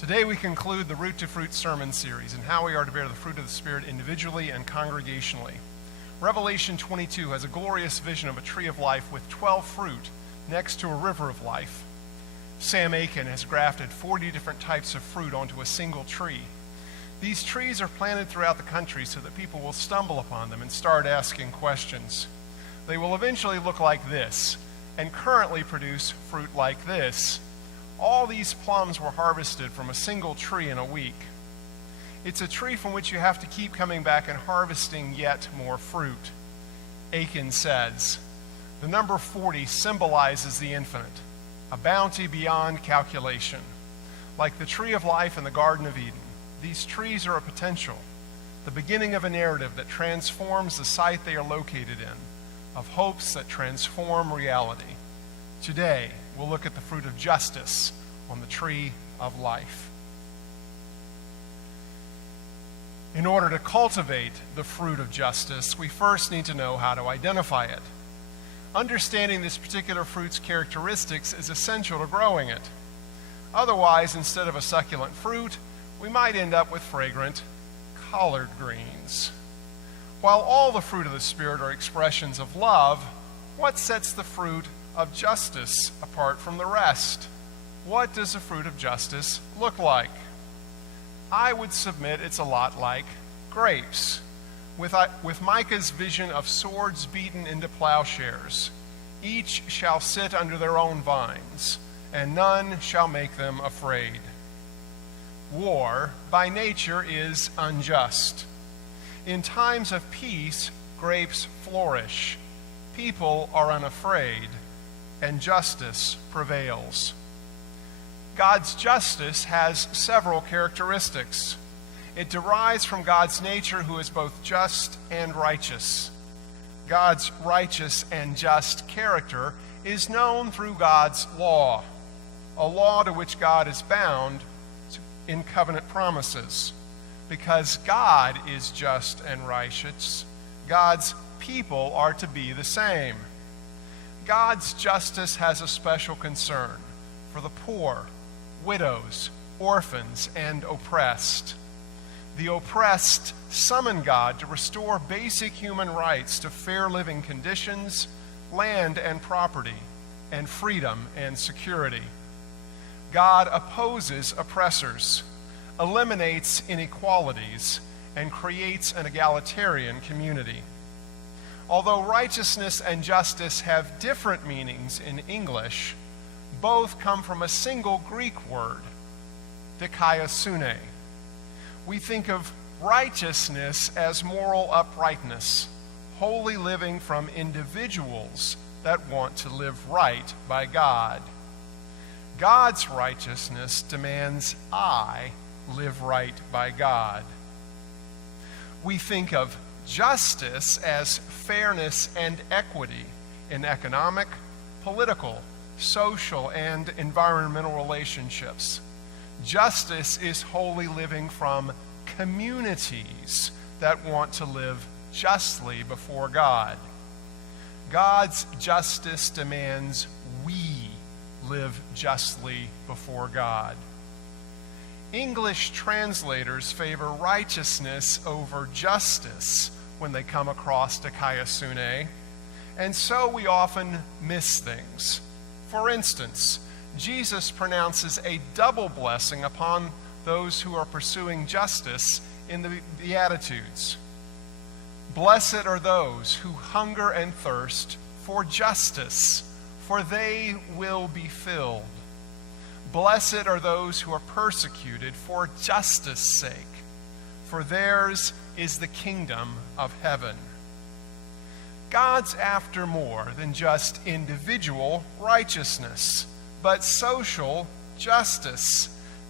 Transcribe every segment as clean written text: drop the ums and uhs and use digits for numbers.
Today we conclude the Root to Fruit sermon series and how we are to bear the fruit of the Spirit individually and congregationally. Revelation 22 has a glorious vision of a tree of life with 12 fruit next to a river of life. Sam Akin has grafted 40 different types of fruit onto a single tree. These trees are planted throughout the country so that people will stumble upon them and start asking questions. They will eventually look like this and currently produce fruit like this. All these plums were harvested from a single tree in a week. It's a tree from which you have to keep coming back and harvesting yet more fruit. Akin says, the number 40 symbolizes the infinite, a bounty beyond calculation. Like the tree of life in the Garden of Eden, these trees are a potential, the beginning of a narrative that transforms the site they are located in, of hopes that transform reality. Today, we'll look at the fruit of justice on the tree of life. In order to cultivate the fruit of justice, we first need to know how to identify it. Understanding this particular fruit's characteristics is essential to growing it. Otherwise, instead of a succulent fruit, we might end up with fragrant collard greens. While all the fruit of the Spirit are expressions of love, what sets the fruit of justice apart from the rest? What does the fruit of justice look like? I would submit it's a lot like grapes, with Micah's vision of swords beaten into plowshares. Each shall sit under their own vines, and none shall make them afraid. War, by nature, is unjust. In times of peace, grapes flourish. People are unafraid, and justice prevails. God's justice has several characteristics. It derives from God's nature, who is both just and righteous. God's righteous and just character is known through God's law, a law to which God is bound in covenant promises. Because God is just and righteous, God's people are to be the same. God's justice has a special concern for the poor, widows, orphans, and oppressed. The oppressed summon God to restore basic human rights to fair living conditions, land and property, and freedom and security. God opposes oppressors, eliminates inequalities, and creates an egalitarian community. Although righteousness and justice have different meanings in English, both come from a single Greek word, dikaiosune. We think of righteousness as moral uprightness, holy living from individuals that want to live right by God. God's righteousness demands I live right by God. We think of justice as fairness and equity in economic, political, social, and environmental relationships. Justice is holy living from communities that want to live justly before God. God's justice demands we live justly before God. English translators favor righteousness over justice when they come across dikaiosune, and so we often miss things. For instance, Jesus pronounces a double blessing upon those who are pursuing justice in the Beatitudes. Blessed are those who hunger and thirst for justice, for they will be filled. Blessed are those who are persecuted for justice' sake, for theirs is the kingdom of heaven. God's after more than just individual righteousness, but social justice.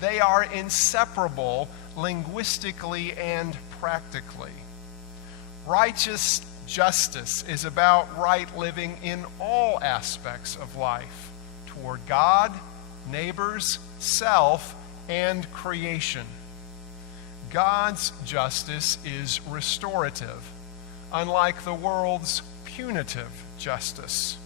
They are inseparable linguistically and practically. Righteous justice is about right living in all aspects of life, toward God, neighbors, self, and creation. God's justice is restorative, unlike the world's punitive justice.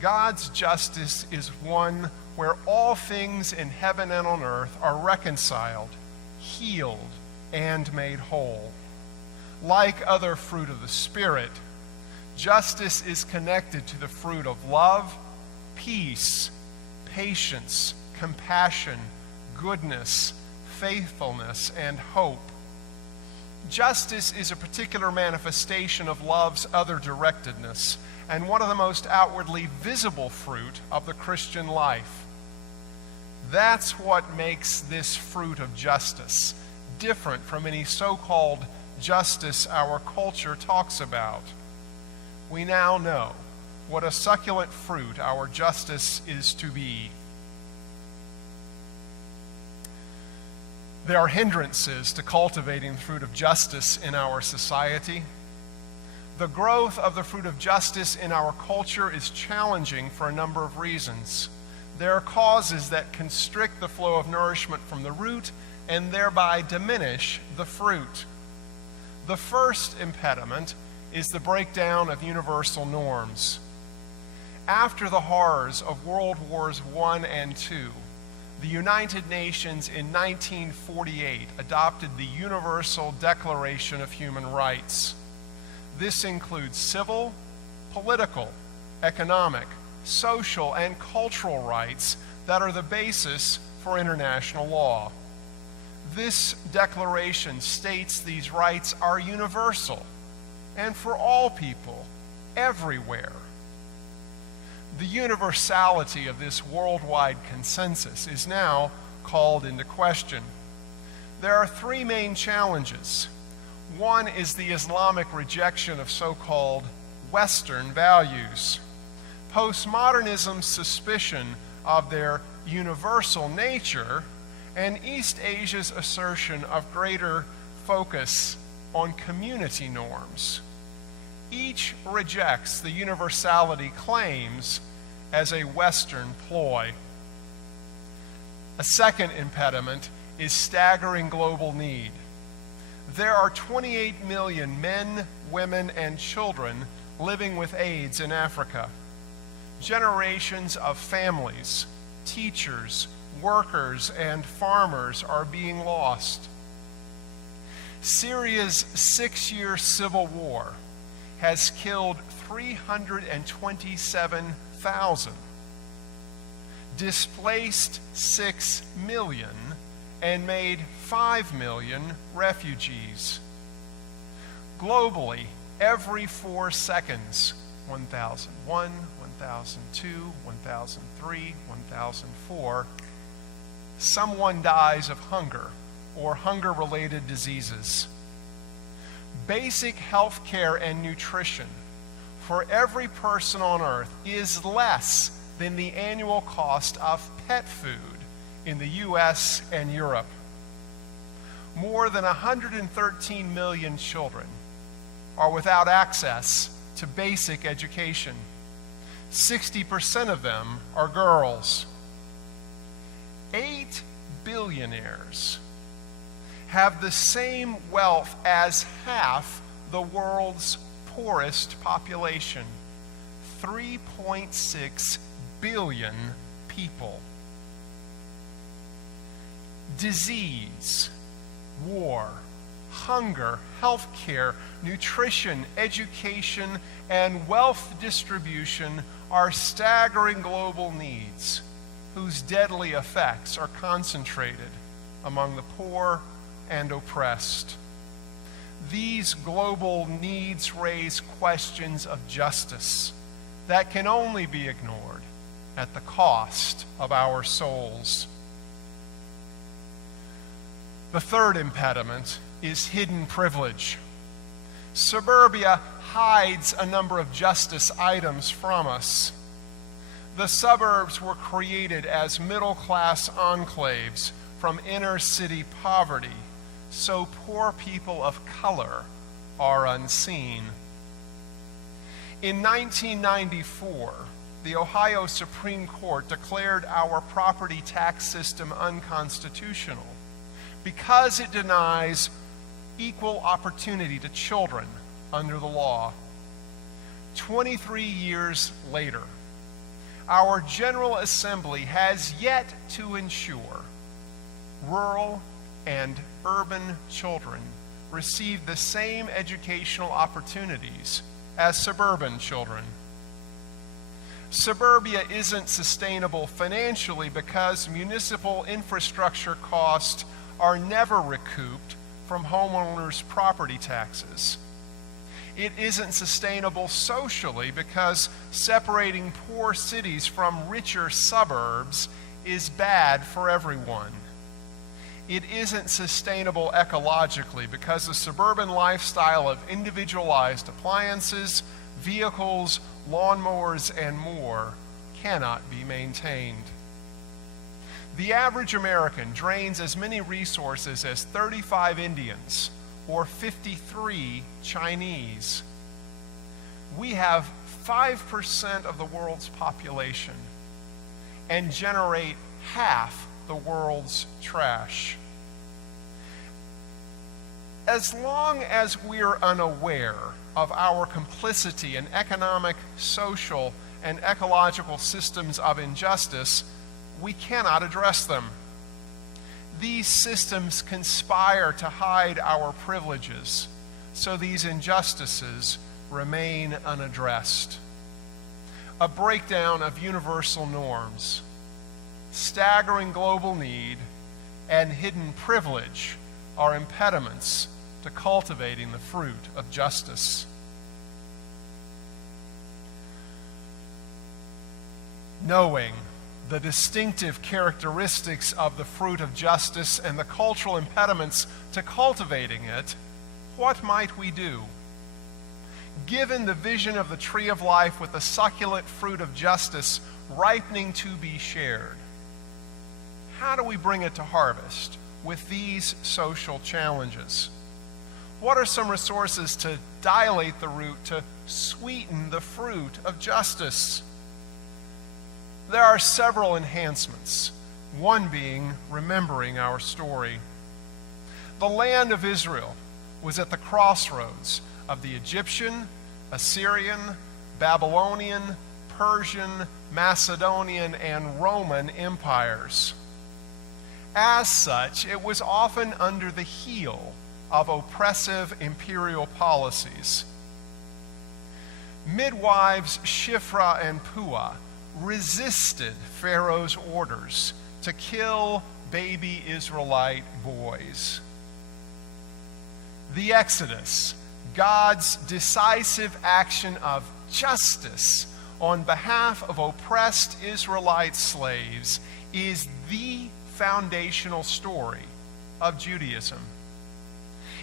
God's justice is one where all things in heaven and on earth are reconciled, healed, and made whole. Like other fruit of the Spirit, justice is connected to the fruit of love, peace, patience, compassion, goodness, faithfulness, and hope. Justice is a particular manifestation of love's other-directedness and one of the most outwardly visible fruit of the Christian life. That's what makes this fruit of justice different from any so-called justice our culture talks about. We now know what a succulent fruit our justice is to be. There are hindrances to cultivating the fruit of justice in our society. The growth of the fruit of justice in our culture is challenging for a number of reasons. There are causes that constrict the flow of nourishment from the root and thereby diminish the fruit. The first impediment is the breakdown of universal norms. After the horrors of World Wars I and II, the United Nations in 1948 adopted the Universal Declaration of Human Rights. This includes civil, political, economic, social, and cultural rights that are the basis for international law. This declaration states these rights are universal and for all people, everywhere. The universality of this worldwide consensus is now called into question. There are three main challenges. One is the Islamic rejection of so-called Western values. Postmodernism's suspicion of their universal nature, and East Asia's assertion of greater focus on community norms. Each rejects the universality claims as a Western ploy. A second impediment is staggering global need. There are 28 million men, women, and children living with AIDS in Africa. Generations of families, teachers, workers, and farmers are being lost. Syria's 6-year civil war has killed 327,000, displaced 6 million, and made 5 million refugees. Globally, every 4 seconds, 1001, 1002, 1003, 1004, someone dies of hunger or hunger-related diseases. Basic health care and nutrition for every person on earth is less than the annual cost of pet food in the US and Europe. More than 113 million children are without access to basic education. 60% of them are girls. 8 billionaires have the same wealth as half the world's poorest population, 3.6 billion people. Disease, war, hunger, health care, nutrition, education, and wealth distribution are staggering global needs whose deadly effects are concentrated among the poor and oppressed. These global needs raise questions of justice that can only be ignored at the cost of our souls. The third impediment is hidden privilege. Suburbia hides a number of justice items from us. The suburbs were created as middle-class enclaves from inner-city poverty, so poor people of color are unseen. In 1994, the Ohio Supreme Court declared our property tax system unconstitutional because it denies equal opportunity to children under the law. 23 years later, our General Assembly has yet to ensure rural and urban children receive the same educational opportunities as suburban children. Suburbia isn't sustainable financially because municipal infrastructure costs are never recouped from homeowners' property taxes. It isn't sustainable socially because separating poor cities from richer suburbs is bad for everyone. It isn't sustainable ecologically because the suburban lifestyle of individualized appliances, vehicles, lawnmowers, and more cannot be maintained. The average American drains as many resources as 35 Indians or 53 Chinese. We have 5% of the world's population and generate half the world's trash. As long as we're unaware of our complicity in economic, social, and ecological systems of injustice, we cannot address them. These systems conspire to hide our privileges, so these injustices remain unaddressed. A breakdown of universal norms, staggering global need, and hidden privilege are impediments to cultivating the fruit of justice. Knowing the distinctive characteristics of the fruit of justice and the cultural impediments to cultivating it, what might we do? Given the vision of the tree of life with the succulent fruit of justice ripening to be shared, how do we bring it to harvest with these social challenges? What are some resources to dilate the root, to sweeten the fruit of justice? There are several enhancements, one being remembering our story. The land of Israel was at the crossroads of the Egyptian, Assyrian, Babylonian, Persian, Macedonian, and Roman empires. As such, it was often under the heel of oppressive imperial policies. Midwives Shiphrah and Puah resisted Pharaoh's orders to kill baby Israelite boys. The Exodus, God's decisive action of justice on behalf of oppressed Israelite slaves, is the foundational story of Judaism.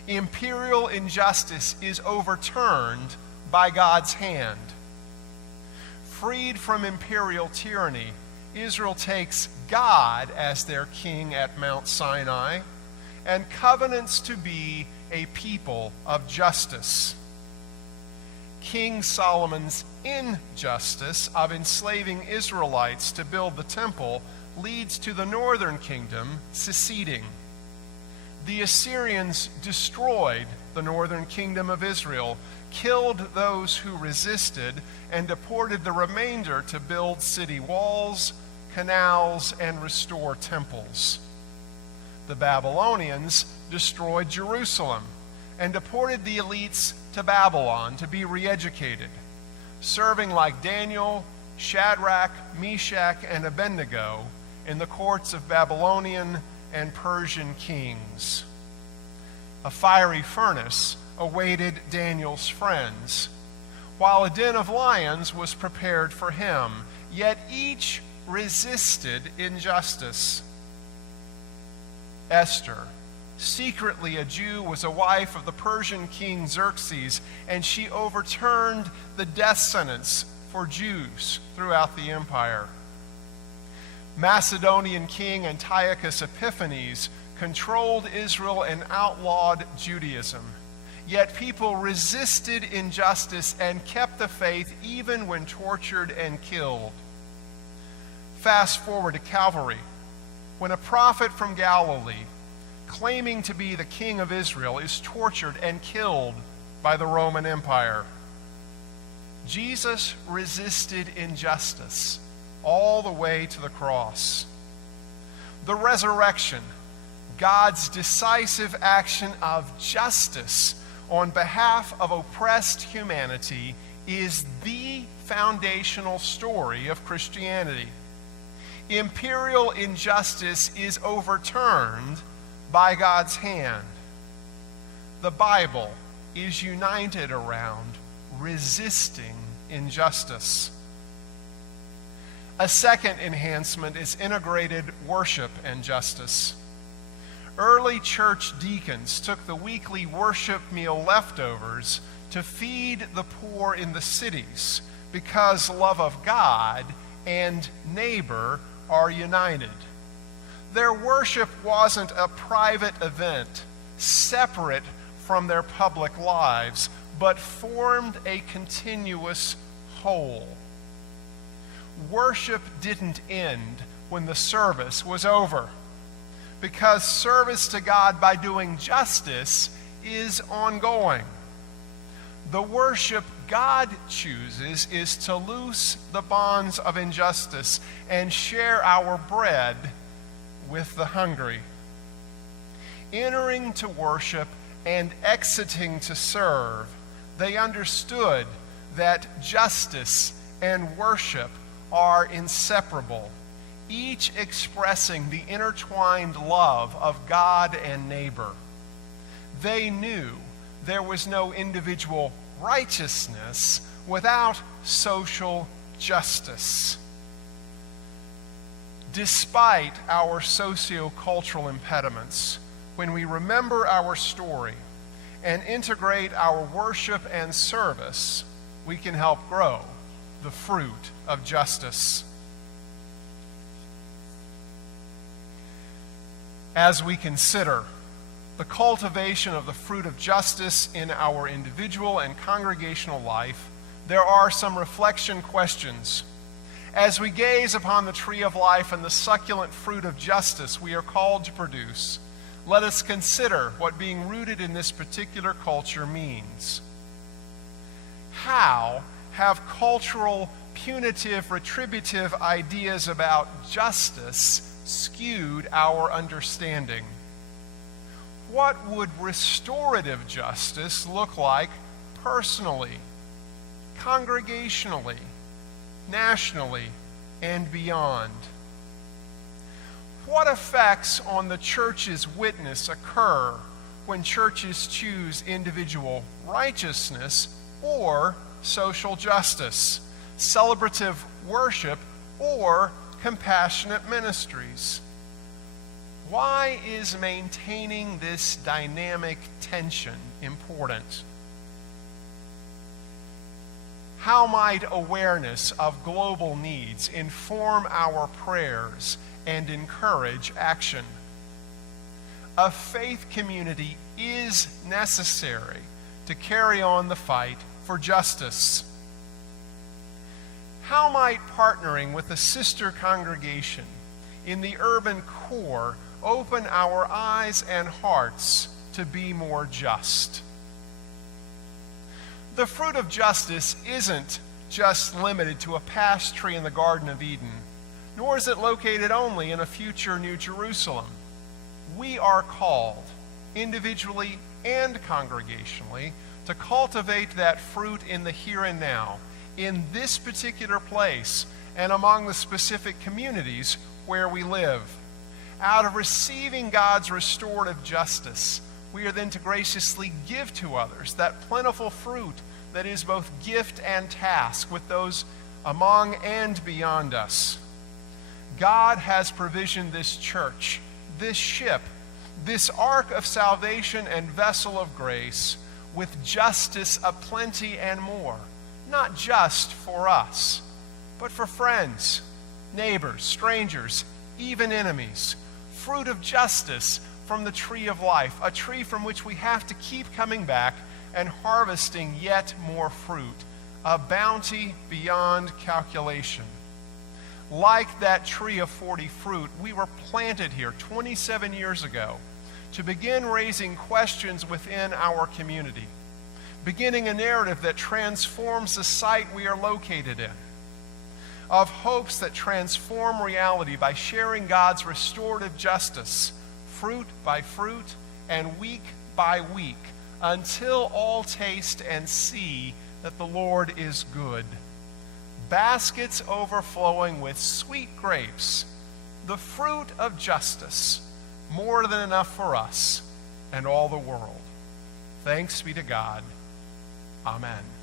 Imperial injustice is overturned by God's hand. Freed from imperial tyranny, Israel takes God as their king at Mount Sinai and covenants to be a people of justice. King Solomon's injustice of enslaving Israelites to build the temple leads to the northern kingdom seceding. The Assyrians destroyed the northern kingdom of Israel, killed those who resisted, and deported the remainder to build city walls, canals, and restore temples. The Babylonians destroyed Jerusalem and deported the elites to Babylon to be re-educated, serving like Daniel, Shadrach, Meshach, and Abednego in the courts of Babylonian and Persian kings. A fiery furnace awaited Daniel's friends, while a den of lions was prepared for him, yet each resisted injustice. Esther, secretly a Jew, was a wife of the Persian king Xerxes, and she overturned the death sentence for Jews throughout the empire. Macedonian king Antiochus Epiphanes controlled Israel and outlawed Judaism. Yet people resisted injustice and kept the faith even when tortured and killed. Fast forward to Calvary, when a prophet from Galilee, claiming to be the king of Israel, is tortured and killed by the Roman Empire. Jesus resisted injustice all the way to the cross. The resurrection, God's decisive action of justice on behalf of oppressed humanity, is the foundational story of Christianity. Imperial injustice is overturned by God's hand. The Bible is united around resisting injustice. A second enhancement is integrated worship and justice. Early church deacons took the weekly worship meal leftovers to feed the poor in the cities because love of God and neighbor are united. Their worship wasn't a private event separate from their public lives, but formed a continuous whole. Worship didn't end when the service was over, because service to God by doing justice is ongoing. The worship God chooses is to loose the bonds of injustice and share our bread with the hungry. Entering to worship and exiting to serve, they understood that justice and worship are inseparable, each expressing the intertwined love of God and neighbor. They knew there was no individual righteousness without social justice. Despite our sociocultural impediments, when we remember our story and integrate our worship and service, we can help grow the fruit of justice. As we consider the cultivation of the fruit of justice in our individual and congregational life, there are some reflection questions. As we gaze upon the tree of life and the succulent fruit of justice we are called to produce, let us consider what being rooted in this particular culture means. How have cultural, punitive, retributive ideas about justice skewed our understanding? What would restorative justice look like personally, congregationally, nationally, and beyond? What effects on the church's witness occur when churches choose individual righteousness or social justice, celebrative worship or compassionate ministries? Why is maintaining this dynamic tension important? How might awareness of global needs inform our prayers and encourage action? A faith community is necessary to carry on the fight for justice. How might partnering with a sister congregation in the urban core open our eyes and hearts to be more just? The fruit of justice isn't just limited to a past tree in the Garden of Eden, nor is it located only in a future New Jerusalem. We are called, individually and congregationally, to cultivate that fruit in the here and now, in this particular place, and among the specific communities where we live. Out of receiving God's restorative justice, we are then to graciously give to others that plentiful fruit that is both gift and task with those among and beyond us. God has provisioned this church, this ship, this ark of salvation and vessel of grace with justice aplenty and more, not just for us, but for friends, neighbors, strangers, even enemies. Fruit of justice from the tree of life, a tree from which we have to keep coming back and harvesting yet more fruit, a bounty beyond calculation. Like that tree of 40 fruit, we were planted here 27 years ago to begin raising questions within our community, beginning a narrative that transforms the site we are located in. of hopes that transform reality by sharing God's restorative justice, fruit by fruit and week by week, until all taste and see that the Lord is good. Baskets overflowing with sweet grapes, the fruit of justice, more than enough for us and all the world. Thanks be to God. Amen.